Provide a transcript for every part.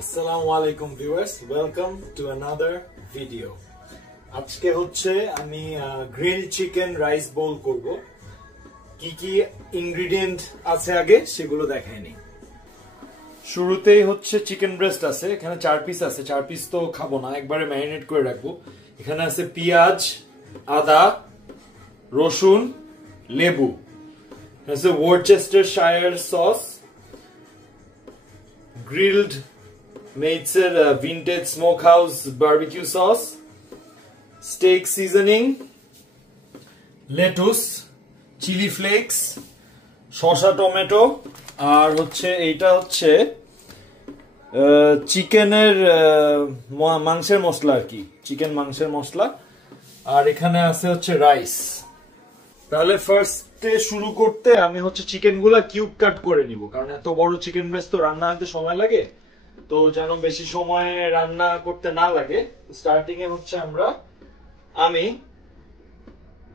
আসসালামু আলাইকুম viewers, welcome to another video. আজকে হচ্ছে আমি গ্রিল চিকেন রাইস বোল করব। কি কি ইনগ্রেডিয়েন্ট আছে আগে সেগুলো দেখাইনি। শুরুতেই হচ্ছে চিকেন ব্রেস্ট আছে, এখানে 4 পিস আছে। 4 পিস তো খাবো না, একবারে ম্যারিনেট করে রাখবো। এখানে আছে পেঁয়াজ, আদা, রসুন, লেবু, আছে ওরচেস্টারশায়ার সস, গ্রিলড মেটসের vintage smoke house barbecue sauce, steak seasoning, lettuce, chilli flakes, শসা, টমেটো, আর হচ্ছে এইটা হচ্ছে চিকেনের মাংসের মশলা আর কি, চিকেন মাংসের মশলা। আর এখানে আছে হচ্ছে রাইস। তাহলে ফার্স্টে শুরু করতে আমি হচ্ছে চিকেন গুলা কিউব কাট করে নিব, কারণ এত বড় চিকেন ব্রেস্ট তো রান্না হতে সময় লাগে। তো যেন বেশি সময় রান্না করতে না লাগে, স্টার্টিং এ হচ্ছে আমি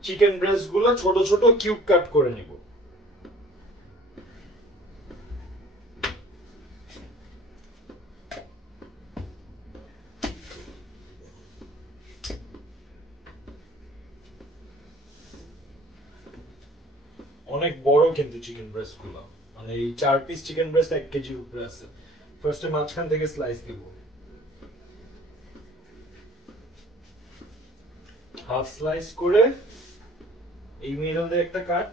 চিকেন ব্রেস্ট গুলো ছোট ছোট কিউব কাট করে নিব। অনেক বড় কিন্তু চিকেন ব্রেস্ট গুলো, মানে এই 4 পিস চিকেন ব্রেস্ট 1 কেজি উপরে আছে। ফার্স্টে মাঝখান থেকে স্লাইস দিব, হাফ স্লাইস করে এই মিডল দিয়ে একটা কাট,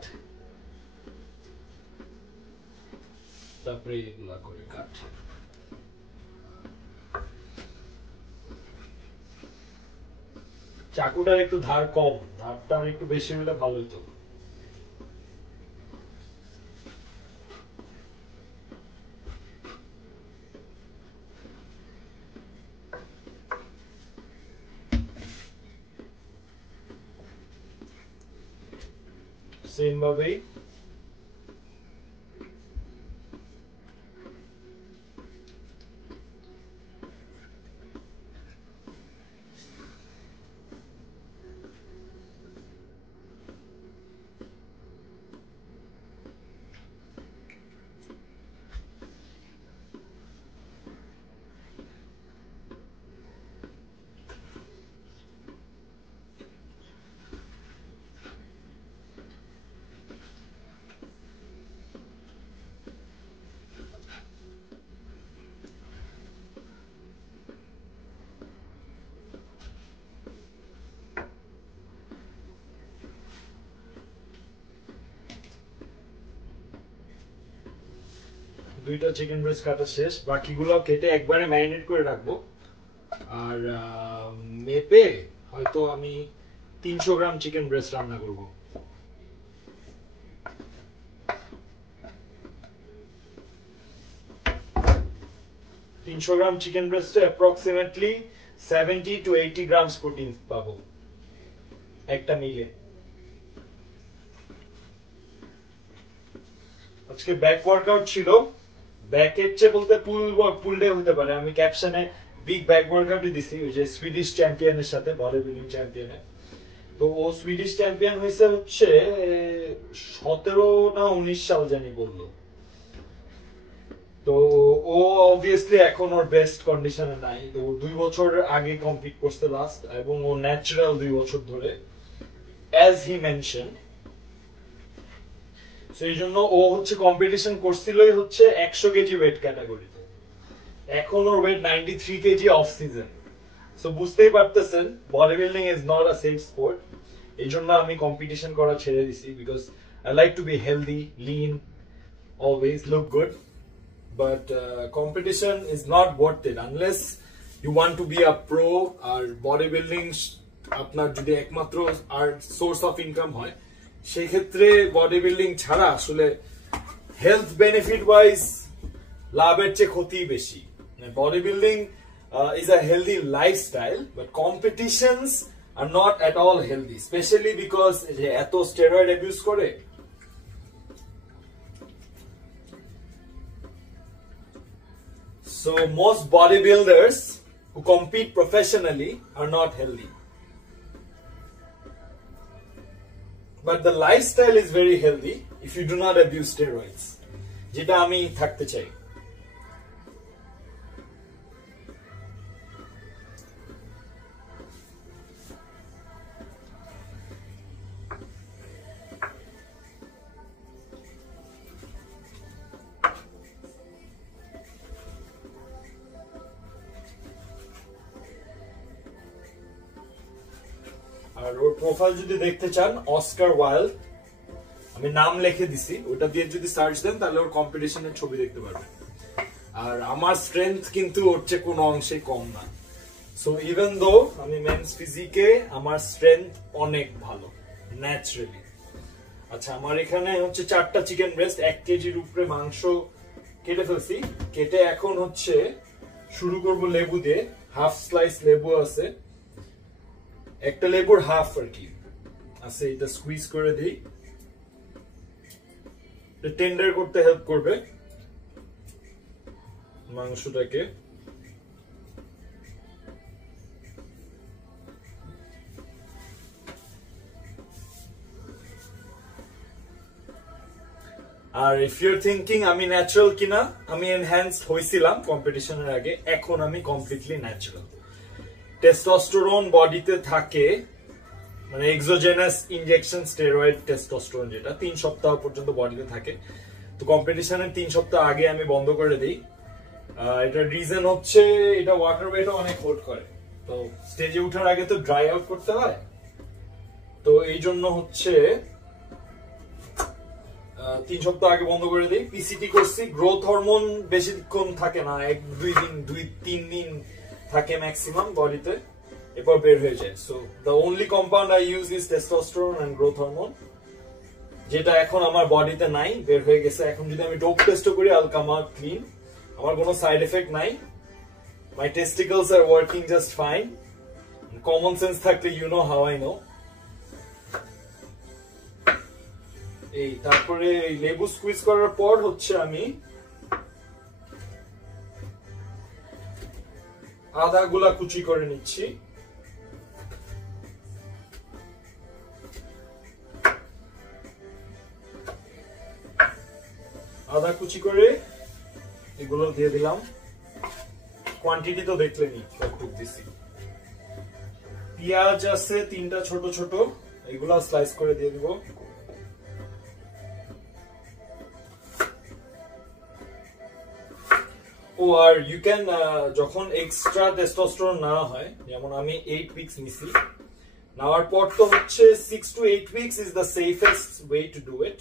তারপরে এগুলা করে কাট। চাকুটার একটু ধার কম, ধারটা একটু বেশি হলে ভালো হতো। সেম ভাবেই দুইটা চিকেন ব্রেস্ট কাটা শেষ, বাকিগুলো কেটে একবারে ম্যারিনেট করে রাখবো। আর মেপে হয়তো আমি 300 গ্রাম চিকেন ব্রেস্ট রান্না করব। 300 গ্রাম চিকেন ব্রেস্টে অ্যাপ্রক্সিমেটলি 70 to 80 গ্রামস প্রোটিন পাবো একটা মিলে। আজকে ব্যাক ওয়ার্কআউট ছিল। ব্যাকের চেয়ে বলতে পুল ডে হতে পারে। আমি ক্যাপশনে বিগ ব্যাক ওয়ার্কআউটই দিছি, ওই যে সুইডিশ চ্যাম্পিয়নের সাথে, বডি বিল্ডিং চ্যাম্পিয়নে। তো ও সুইডিশ চ্যাম্পিয়ন হয়েছে হচ্ছে 17 না 19 সাল জানি বললো। তো ও অবভিয়াসলি এখন ওর বেস্ট কন্ডিশনে নাই। তো 2 বছর আগে কমপ্লিট করতে লাস্ট, এবং ও ন্যাচারাল 2 বছর ধরে, অ্যাজ হি মেনশন। সেই জন্য ও হচ্ছে কম্পিটিশন করছিলই হচ্ছে 100 কেজি ওয়েট ক্যাটাগরিতে। এখন ওর weight 93 KG off season. So বুঝতেই পারতেছেন body building is not a safe sport. এই জন্য আমি কম্পিটিশন করা ছেড়ে দিছি, because I like to be healthy, lean, always look good. But competition is not worth it unless you want to be a pro. আর body building আপনার যদি একমাত্র আর সোর্স অফ ইনকাম হয়, সেই ক্ষেত্রে বডি বিল্ডিং ছাড়া আসলে হেলথ বেনিফিট ওয়াইজ লাভের চেয়ে ক্ষতি বেশি। Body building is a healthy lifestyle, but competitions are not at all healthy, especially because যে এত স্টেরয়েড অ্যাবিউজ করে। So most bodybuilders who compete professionally are not healthy, but the lifestyle is very healthy if you do not abuse steroids, যেটা আমি থাকতে চাই। আর ওর profile যদি দেখতে চান অস্কার ওয়াইল্ড, আমি নাম লিখে দিছি, ওটা দিয়ে যদি সার্চ দেন তাহলে ওর কম্পিটিশনের ছবি দেখতে পারবেন। আর আমার স্ট্রেংথ কিন্তু ওর চেয়ে কোনো অংশে কম না। সো ইভেন দো আমি মেন্স ফিজিকে আমার স্ট্রেংথ অনেক ভালো ন্যাচারালি। আচ্ছা, আমার এখানে হচ্ছে 4টা চিকেন ব্রেস্ট, 1 কেজির উপরে মাংস কেটে ফেলছি। কেটে এখন হচ্ছে শুরু করব লেবু দিয়ে। হাফ স্লাইস লেবু আছে, একটা লেবুর হাফ আর কি আছে, এটা স্কুইজ করে দিই। এটা টেন্ডার করতে হেল্প করবে মাংসটাকে। আর ইফ ইউর থিঙ্কিং আমি ন্যাচারাল কিনা, আমি এনহ্যান্সড হয়েছিলাম কম্পিটিশনের আগে, এখন আমি কমপ্লিটলি ন্যাচারাল। টেস্টোস্টেরন বডিতে থাকে, মানে এক্সোজেনাস ইনজেকশন স্টেরয়েড টেস্টোস্টেরন, যেটা 3 সপ্তাহ পর্যন্ত বডিতে থাকে। তো কম্পিটিশনের 3 সপ্তাহ আগে আমি বন্ধ করে দিই। এটার রিজন হচ্ছে এটা ওয়াটার ওয়েটও অনেক হোল্ড করে, তো স্টেজে ওঠার আগে তো ড্রাই আউট করতে হয়। তো এই জন্য হচ্ছে 3 সপ্তাহ আগে বন্ধ করে দিই। পিসিটি করছি। গ্রোথ হরমোন বেশিক্ষণ থাকে না, 1-2 দিন 2-3 দিন থাকে ম্যাক্সিমাম বডিতে, এরপর বের হয়ে যায়। So the only compound I use is testosterone and growth hormone, যেটা এখন আমার বডিতে নাই, বের হয়ে গেছে। এখন যদি আমি ডোপ টেস্ট করি আইল কাম আউট ক্লিন। আমার কোনো সাইড এফেক্ট নাই। My testicles are working just fine. Common sense থাকলে you know how I know. এই তারপরে লেবু স্কুইজ করার পর হচ্ছে আমি আদাগুলা কুচি করে নিচ্ছি। আদা কুচি করে এগুলো দিয়ে দিলাম। কোয়ান্টিটি তো দেখলেনি কতটুকু দিছি। পেঁয়াজ আছে 3টা ছোট ছোট, এগুলা স্লাইস করে দিয়ে দিব। ও আর ইউ ক্যান, যখন এক্সট্রা টেস্টোস্টেরন নেওয়া হয়, যেমন আমি 8 উইকস নিছি, নেওয়ার পর তো হচ্ছে 6 to 8 weeks is the safest way to do it.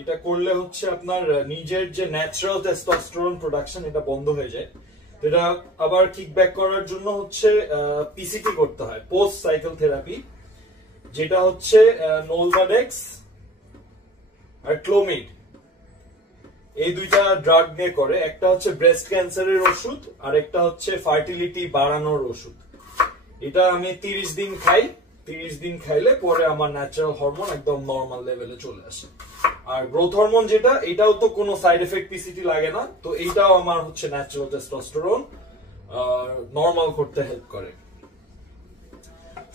এটা করলে হচ্ছে আপনার নিজের যে ন্যাচারাল টেস্টোস্টেরন প্রোডাকশন এটা বন্ধ হয়ে যায়। এটা আবার কিকব্যাক করার জন্য হচ্ছে পিসিটি করতে হয়, পোস্ট সাইকেল থেরাপি, যেটা হচ্ছে নোলভাডেক্স আর ক্লোমিড, এই 2টা ড্রাগ নিয়ে করে। একটা হচ্ছে ব্রেস্ট ক্যান্সারের ওষুধ আর একটা হচ্ছে ফার্টিলিটি বাড়ানোর ওষুধ। এটা আমি 30 দিন খাই। 30 দিন খাইলে পরে আমার ন্যাচারাল হরমোন একদম নরমাল লেভেলে চলে আসে। আর গ্রোথ হরমোন যেটা, এটাও তো কোনো সাইড এফেক্ট পিসিটি লাগে না, তো এইটাও আমার হচ্ছে ন্যাচারাল টেস্টোস্টেরন নরমাল করতে হেল্প করে।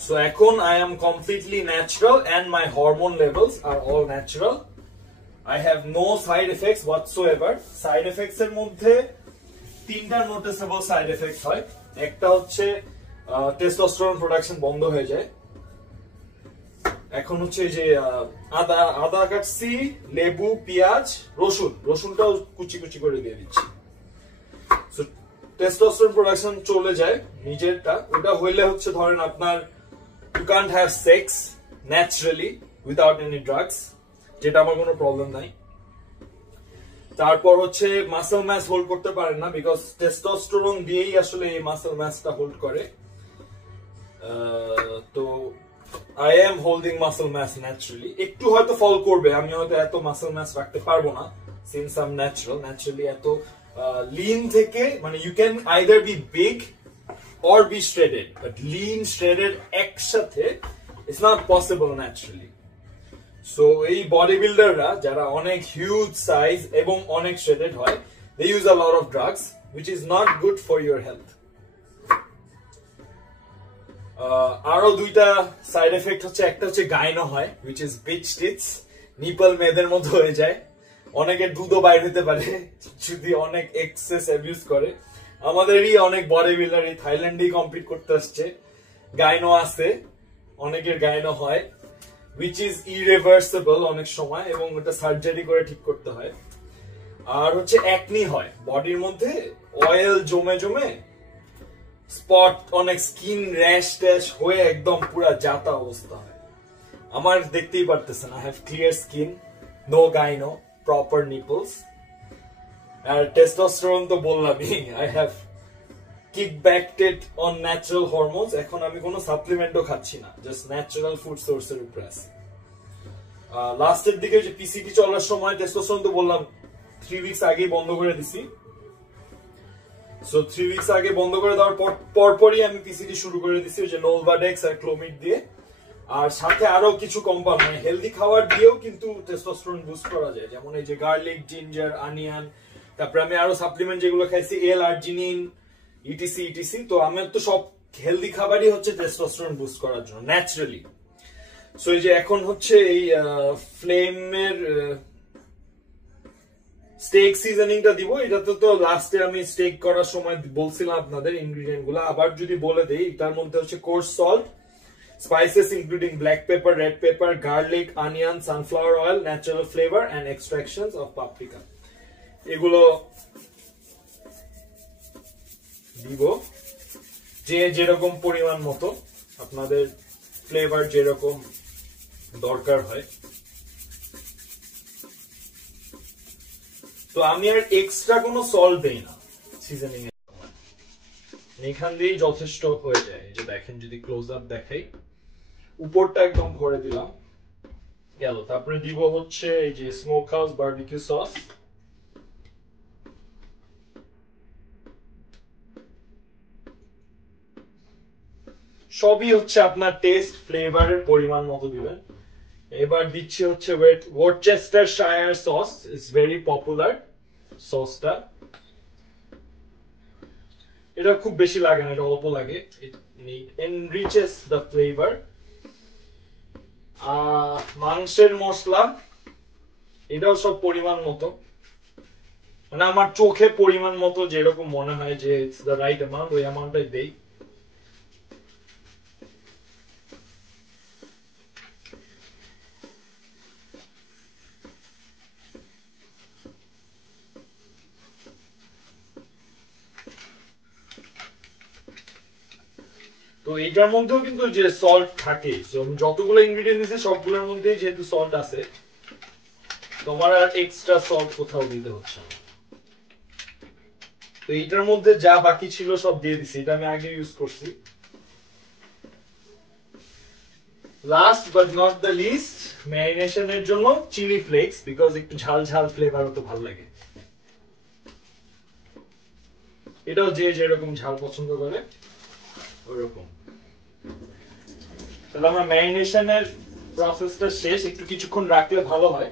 সো এখন I am completely natural and my hormone levels আর all natural. I have no side effects whatsoever. Side effects এর মধ্যে 3টা নোটিসেবল সাইড এফেক্ট হয়। একটা হচ্ছে টেস্টোস্টেরন প্রোডাকশন বন্ধ হয়ে যায়। এখন হচ্ছে যে আদা কাটছি, লেবু, পেঁয়াজ, রসুনটাও কুচি কুচি করে দিয়ে দিচ্ছি। সো টেস্টোস্টেরন প্রোডাকশন চলে যায় নিজেরটা। ওটা হইলে হচ্ছে ধরেন আপনার you can't have sex naturally without any drugs, যেটা আমার কোনো প্রবলেম নাই। তারপর হচ্ছে মাসল ম্যাস হোল্ড করতে পারেন না, বিকজ টেস্টোস্টেরন দিয়েই আসলে এই মাসল ম্যাসটা হোল্ড করে। তো I am holding muscle mass naturally. একটু হয়তো ফল করবে, আমি হয়তো এত মাসল ম্যাস রাখতে পারবো না সিন্স আই এম ন্যাচারালি এত লিন থেকে, মানে you can either be big or be shredded, but lean shredded একসাথে it's not possible naturally. So এই বডি বিল্ডাররা যারা অনেক হিউজ সাইজ এবং অনেক শ্রেডেড হয়, they use a lot of drugs which is not good for your health. আরো 2টা সাইড এফেক্ট হচ্ছে, একটা হচ্ছে গাইনো হয় which is bitch tits, nipple মেয়েদের মতো হয়ে যায়। অনেকের দুধও বাইর হতে পারে যদি অনেক এক্সেস অ্যাবিউজ করে। আমাদেরই অনেক বডি বিল্ডার এই থাইল্যান্ডেই কম্পিট করতে আসছে, গাইনো আছে, অনেকের গাইনো হয় which is irreversible অনেক সময়, এবং ওটা সার্জারি করে ঠিক করতে হয়। আর হচ্ছে অ্যাকনি হয়, বডির মধ্যে অয়েল জমে জমে স্পট, অনেক স্কিন র্যাশ ট্যাশ হয়ে একদম পুরা জাতা অবস্থা হয়। আমার দেখতেই পারতেছেন, I have clear skin, no gyno, proper nipples. আর টেস্টোস্টেরন তো বললামই, I have kickbacked on natural hormones. এখন আমি কোনো সাপ্লিমেন্টও খাচ্ছি না, জাস্ট ন্যাচারাল ফুড সোর্সের উপরে আছি। লাস্টের দিকে যে পিসিটি চলার সময় টেস্টোস্টেরন তো বললাম 3 উইকস আগেই বন্ধ করে দিছি। সো 3 উইকস আগে বন্ধ করে দেওয়ার পরপরই আমি পিসিটি শুরু করে দিছি, ওই যে নোলভাডেক্স আর ক্লোমিড দিয়ে। আর সাথে আরো কিছু কম্পাউন্ড, মানে হেলদি খাবার দিয়েও কিন্তু টেস্টোস্টেরন বুস্ট করা যায়, যেমন এই যে গার্লিক, জিঞ্জার, অনিয়ন। তারপরে আমি আরো সাপ্লিমেন্ট যেগুলো খাইছি, এল আর্জিনিন, ইটিসি ইটিসি। তো আমার তো সব হেলদি খাবারই হচ্ছে টেস্টোস্টেরন বুস্ট করার জন্য ন্যাচারালি। সো এই যে এখন হচ্ছে এই ফ্লেমের স্টেক সিজনিংটা দিব। এটাতে তো লাস্টে আমি স্টেক করার সময় বলছিলাম আপনাদের ইনগ্রেডিয়েন্ট গুলো, আবার যদি বলে দেই, এটার মধ্যে হচ্ছে course salt, spices including black pepper, red pepper, garlic, onion, sunflower oil, natural flavor and extractions of paprika. এগুলো দিব যে যেরকম পরিমাণ মতো, আপনাদের ফ্লেভার যেরকম দরকার হয়। তো আমি আর এক্সট্রা কোনো সল্ট দেই না সিজনিং এর সময়, এখান দিয়েই যথেষ্ট হয়ে যায়। এই যে দেখেন, যদি ক্লোজ আপ দেখাই, উপরটা একদম ভরে দিলাম, গেল। তারপরে দিব হচ্ছে এই যে স্মোক হাউস বারবিকিউ সস, সবই হচ্ছে আপনার টেস্ট ফ্লেভারের পরিমাণ মতো দিবেন। এবার দিচ্ছি হচ্ছে ওয়ারচেস্টারশায়ার সস, ইটস ভেরি পপুলার সসটা। এটা খুব বেশি লাগে না, এটা অল্প লাগে, ইট এনরিচেস দ্য ফ্লেভার। মাংসের মশলা, এটাও সব পরিমাণ মতো, মানে আমার চোখে পরিমাণ মতো যেরকম মনে হয় যে ইটস দ্য রাইট অ্যামাউন্ট, ওই অ্যামাউন্টটাই দেই। তো এইটার মধ্যেও কিন্তু যে সল্ট থাকে, যতগুলো ইনগ্রেডিয়েন্ট দিয়েছে সবগুলোর মধ্যেই যেহেতু সল্ট আছে, তোমার আর এক্সট্রা সল্ট কোথাও দিতে হচ্ছে না। তো এইটার মধ্যে যা বাকি ছিল সব দিয়ে দিছি, এটা আমি আগে ইউজ করছি। Last but not the least, ম্যারিনেশনের জন্য চিলি ফ্লেক্স, বিকজ একটু ঝাল ঝাল ফ্লেভার তো ভালো লাগে। এটাও যে যেরকম ঝাল পছন্দ করে ওইরকম। তাহলে আমার ম্যারিনেশনের প্রসেসটা শেষ, একটু কিছুক্ষণ রাখলে ভালো হয়।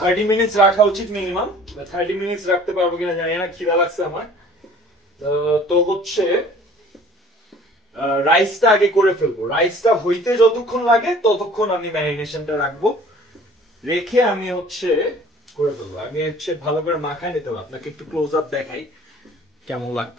30 মিনিটস রাখা উচিত মিনিমাম, 30 মিনিটস রাখতে পারবো কিনা জানি না, খিদা লাগছে আমার। তো হচ্ছে রাইসটা আগে করে ফেলবো, রাইসটা হইতে যতক্ষণ লাগে ততক্ষণ আমি ম্যারিনেশনটা রাখবো, রেখে আমি হচ্ছে করে ফেলবো। আমি হচ্ছে ভালো করে মাখায় নিতে হবে, আপনাকে একটু ক্লোজ আপ দেখাই কেমন লাগে।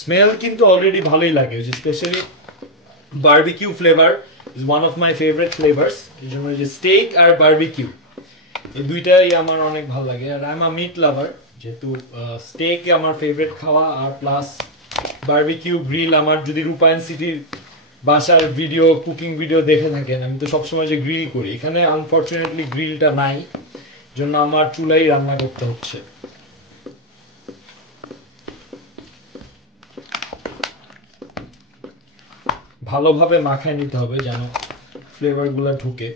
স্মেল কিন্তু অলরেডি ভালোই লাগে, specially barbecue flavour is one of my favourite flavours. এই জন্য যে স্টেক আর বারবিকিউ এই দুইটাই আমার অনেক ভালো লাগে। আর আই এম আ মিট লাভার, যেহেতু স্টেক আমার ফেভারিট খাওয়া, আর প্লাস বারবিকিউ গ্রিল। আমার যদি রূপায়ণ সিটির বাসার ভিডিও, কুকিং ভিডিও দেখে থাকেন, আমি তো সবসময় যে গ্রিল করি, এখানে আনফরচুনেটলি গ্রিলটা নাই, জন্য আমার চুলাই রান্না করতে হচ্ছে। ভালোভাবে মাখায় নিতে হবে যেন ফ্লেভারগুলো ঢুকে।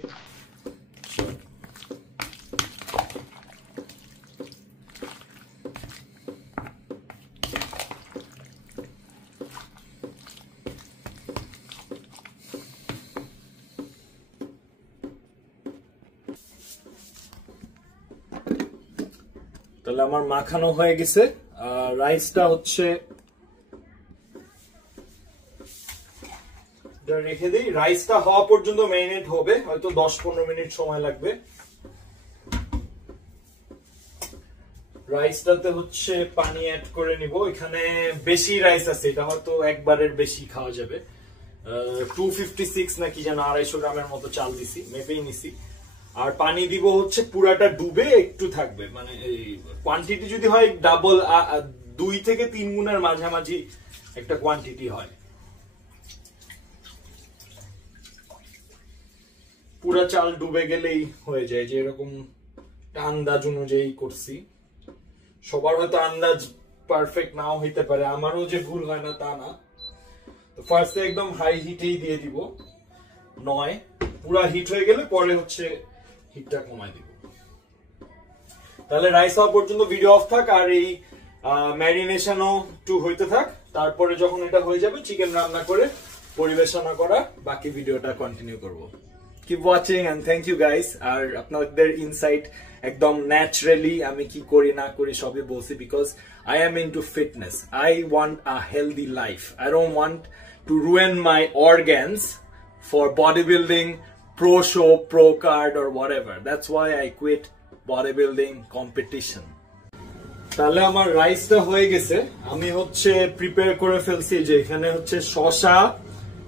তাহলে আমার মাখানো হয়ে গেছে। রাইসটা হচ্ছে রেখে দিই, রাইসটা হওয়া পর্যন্ত ম্যারিনেট হবে, হয়তো 10-15 মিনিট সময় লাগবে। রাইসটাতে হচ্ছে পানি অ্যাড করে নিব। এখানে বেশি রাইস আছে, এটা হয়তো একবারের বেশি খাওয়া যাবে। 256 নাকি যেন 250 গ্রামের মতো চাল দিছি, মেপেই নিছি। আর পানি দিব হচ্ছে পুরাটা ডুবে একটু থাকবে, মানে কোয়ান্টিটি যদি হয় ডাবল, 2 থেকে 3 গুণের মাঝামাঝি একটা কোয়ান্টিটি হয়। পুরা চাল ডুবে গেলেই হয়ে যায়, যে এরকম আন্দাজ অনুযায়ী করছি। সবার হয়তো আন্দাজ পারফেক্ট নাও হইতে পারে, আমারও যে ভুল হয় না তা না। তো ফার্স্টে একদম হাই হিটেই দিয়ে দিব 9, পুরা হিট হয়ে গেলে পরে হচ্ছে হিটটা কমাই দিব। তাহলে রাইস হওয়া পর্যন্ত ভিডিও অফ থাক, আর এই ম্যারিনেশনও একটু হইতে থাক। তারপরে যখন এটা হয়ে যাবে চিকেন রান্না করে পরিবেশনা করা, বাকি ভিডিওটা কন্টিনিউ করব। Keep watching and thank you guys. আর আপনাদের ইনসাইট একদম ন্যাচারালি আমি কি করি না করি সবই বলছি, because I am into fitness. I want a healthy life. I don't want to ruin my organs for bodybuilding, pro show, pro card or whatever. That's why I quit bodybuilding competition. তাহলে আমার রাইসটা হয়ে গেছে। আমি হচ্ছে prepare করে ফেলছি, যে এখানে হচ্ছে শসা,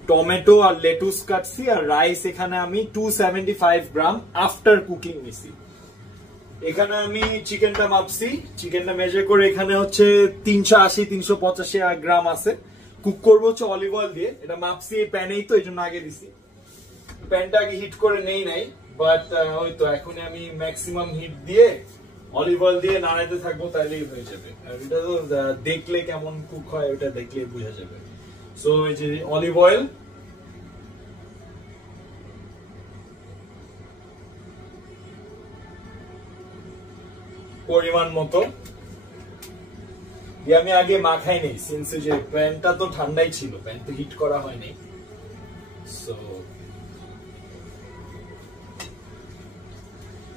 টমেটো আর লেটুস কাটছি, আর রাইস এখানে আমি 275 গ্রাম আফটার কুকিং নিছি। এখানে আমি চিকেনটা মাপছি, চিকেনটা মেজার করে এখানে হচ্ছে 380-385 গ্রাম আছে। কুক করবো হচ্ছে অলিভ অয়েল দিয়ে, এটা মাপছি এই প্যানেই, তো এই জন্য আগে দিছি। প্যানটা আগে হিট করে নেই নাই, বাট ওই তো এখন আমি ম্যাক্সিমাম হিট দিয়ে অলিভ অয়েল দিয়ে নাড়াইতে থাকবো, তাইলেই হয়ে যাবে। আর এটা তো দেখলে কেমন কুক হয় ওটা দেখলেই বোঝা যাবে। সো এই যে অলিভ অয়েল, পরিমাণ মতো আমি আগে মাখাই নেই, সিন্স যে প্যানটা তো ঠান্ডাই ছিল, প্যান তো হিট করা হয়নি। সো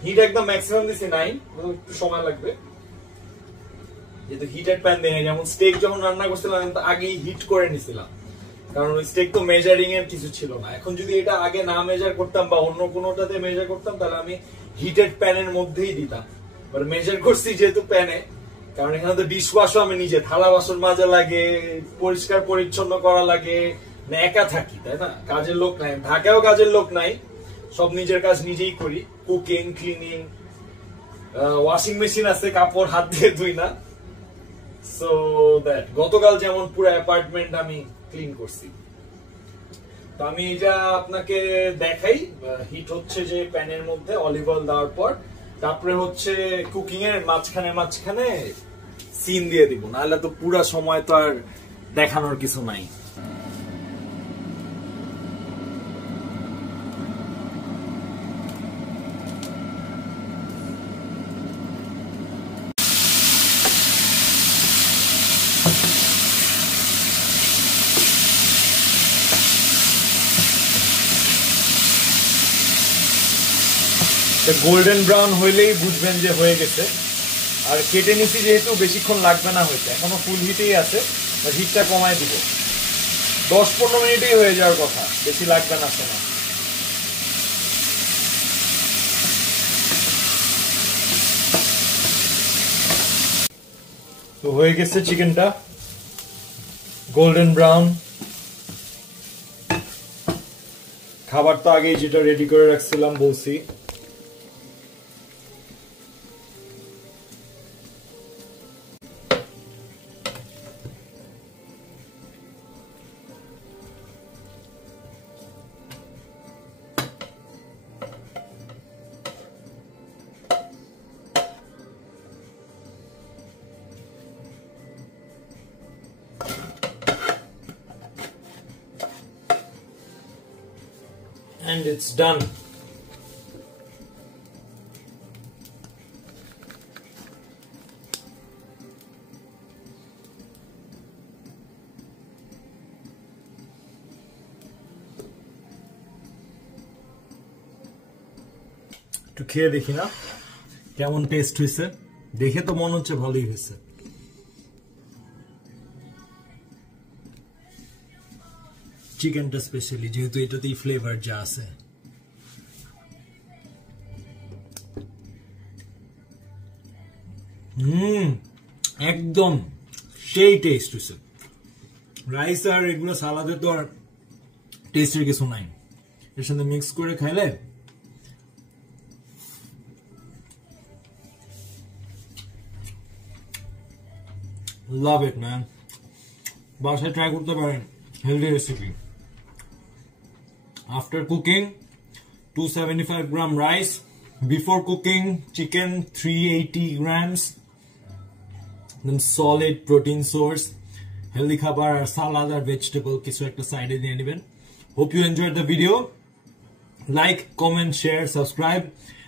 হিট একদম ম্যাক্সিমাম দিছি 9, একটু সময় লাগবে যেহেতু হিটেড প্যান দেয়। যেমন স্টেক যখন রান্না করছিলাম আমি তো আগেই হিট করে নিছিলাম, কারণ ওই স্টেক তো মেজারিং এর কিছু ছিল না। এখন যদি এটা আগে না মেজার করতাম বা অন্য কোনোটাতে মেজার করতাম, তাহলে আমি হিটেড প্যানের মধ্যেই দিতাম। বাট মেজার করছি যেহেতু প্যানে, কারণ এখানে তো ডিশ ওয়াশও আমি নিজে, থালা বাসন মাজা লাগে, পরিষ্কার পরিচ্ছন্ন করা লাগে, না একা থাকি তাই না, কাজের লোক নাই, ঢাকায়ও কাজের লোক নাই, সব নিজের কাজ নিজেই করি। কুকিং, ক্লিনিং, ওয়াশিং মেশিন আছে, কাপড় হাত দিয়ে ধুই না। সো দ্যাট গতকাল যেমন পুরো অ্যাপার্টমেন্ট আমি ক্লিন করছি। তো আমি এটা আপনাকে দেখাই, হিট হচ্ছে যে প্যানের মধ্যে অলিভ অয়েল দেওয়ার পর, তারপরে হচ্ছে কুকিং এর মাঝখানে মাঝখানে সিন দিয়ে দিব, নাহলে তো পুরা সময় তো আর দেখানোর কিছু নাই। গোল্ডেন ব্রাউন হইলেই বুঝবেন যে হয়ে গেছে। আর কেটে নিছি যেহেতু বেশিক্ষণ লাগবে না হইতে, এখনো ফুল হিটেই আছে, হিটটা কমাই দিব। 10-15 মিনিটেই হয়ে যাওয়ার কথা, বেশি লাগবে না সময়। তো হয়ে গেছে চিকেনটা গোল্ডেন ব্রাউন। খাবার তো আগেই যেটা রেডি করে রাখছিলাম বলছি। And it's done. একটু খেয়ে দেখি না কেমন টেস্ট হয়েছে। দেখে তো মনে হচ্ছে ভালোই হয়েছে। চিকেনটা স্পেশালি যেহেতু এটাতেই ফ্লেভার যা আছে। একদম সেই টেস্ট হয়েছে। রাইস আর এগুলো সালাদে তো আর টেস্টের কিছু নাই, এর সাথে মিক্স করে খাইলে লাভ ইট ম্যান। বাসায় ট্রাই করতে পারেন, healthy recipe. After cooking 275 gram rice, before cooking chicken 380 grams, then solid protein source, healthy খাবার আর সালাদ আর ভেজিটেবল কিছু একটা সাইডে দিয়ে নেবেন। Hope you enjoyed the video. Like, comment, share, subscribe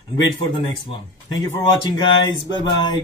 and wait for the next one. Thank you for watching guys. Bye bye.